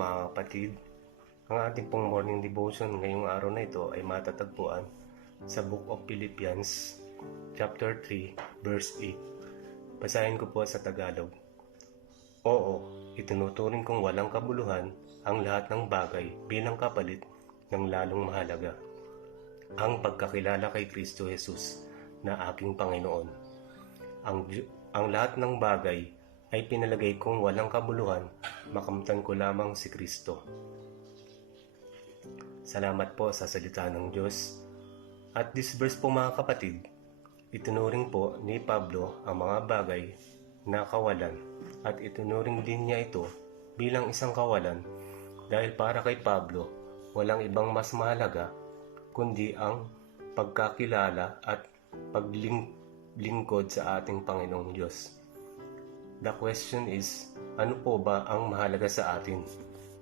mga kapatid. Ang ating pong morning devotion ngayong araw na ito ay matatagpuan sa Book of Philippians, chapter 3, verse 8. Basahin ko po sa Tagalog. Oo, itinuturing kong walang kabuluhan ang lahat ng bagay bilang kapalit ng lalong mahalaga. Ang pagkakilala kay Kristo Jesus na aking Panginoon. Ang lahat ng bagay ay pinalagay kong walang kabuluhan, makamtan ko lamang si Kristo. Salamat po sa salita ng Diyos. At this verse po mga kapatid, itinuring po ni Pablo ang mga bagay na kawalan at itinuring din niya ito bilang isang kawalan dahil para kay Pablo, walang ibang mas mahalaga kundi ang pagkakilala at paglingkod sa ating Panginoong Diyos. The question is, ano po ba ang mahalaga sa atin?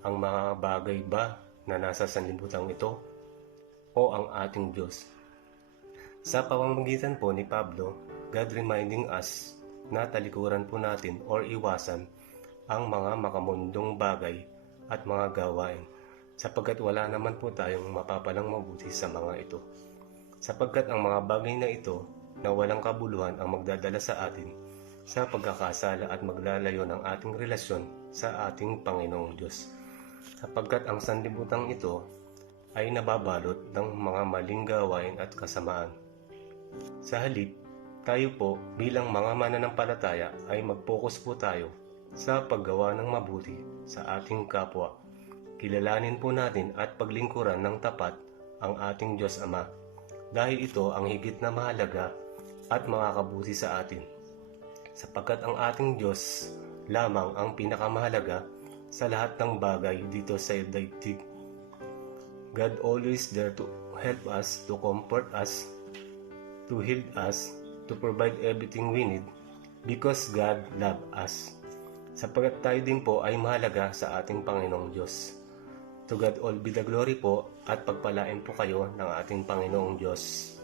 Ang mga bagay ba na nasa sanlibutan ito? O ang ating Diyos? Sa pamamagitan po ni Pablo, God reminding us na talikuran po natin or iwasan ang mga makamundong bagay at mga gawain sapagkat wala naman po tayong mapapalang mabuti sa mga ito. Sapagkat ang mga bagay na ito na walang kabuluhan ang magdadala sa atin sa pagkakasala at maglalayo ng ating relasyon sa ating Panginoong Diyos. Sapagkat ang sanlibutan ito ay nababalot ng mga maling gawain at kasamaan. Sa halip, tayo po bilang mga mananampalataya ay mag-focus po tayo sa paggawa ng mabuti sa ating kapwa. Kilalanin po natin at paglingkuran ng tapat ang ating Diyos Ama dahil ito ang higit na mahalaga at makakabuti sa atin. Sapagkat ang ating Diyos lamang ang pinakamahalaga sa lahat ng bagay dito sa daigdig. God always there to help us, to comfort us, to heal us, to provide everything we need because God loves us. Sapagkat tayo din po ay mahalaga sa ating Panginoong Diyos. To God all be the glory po at pagpalain po kayo ng ating Panginoong Diyos.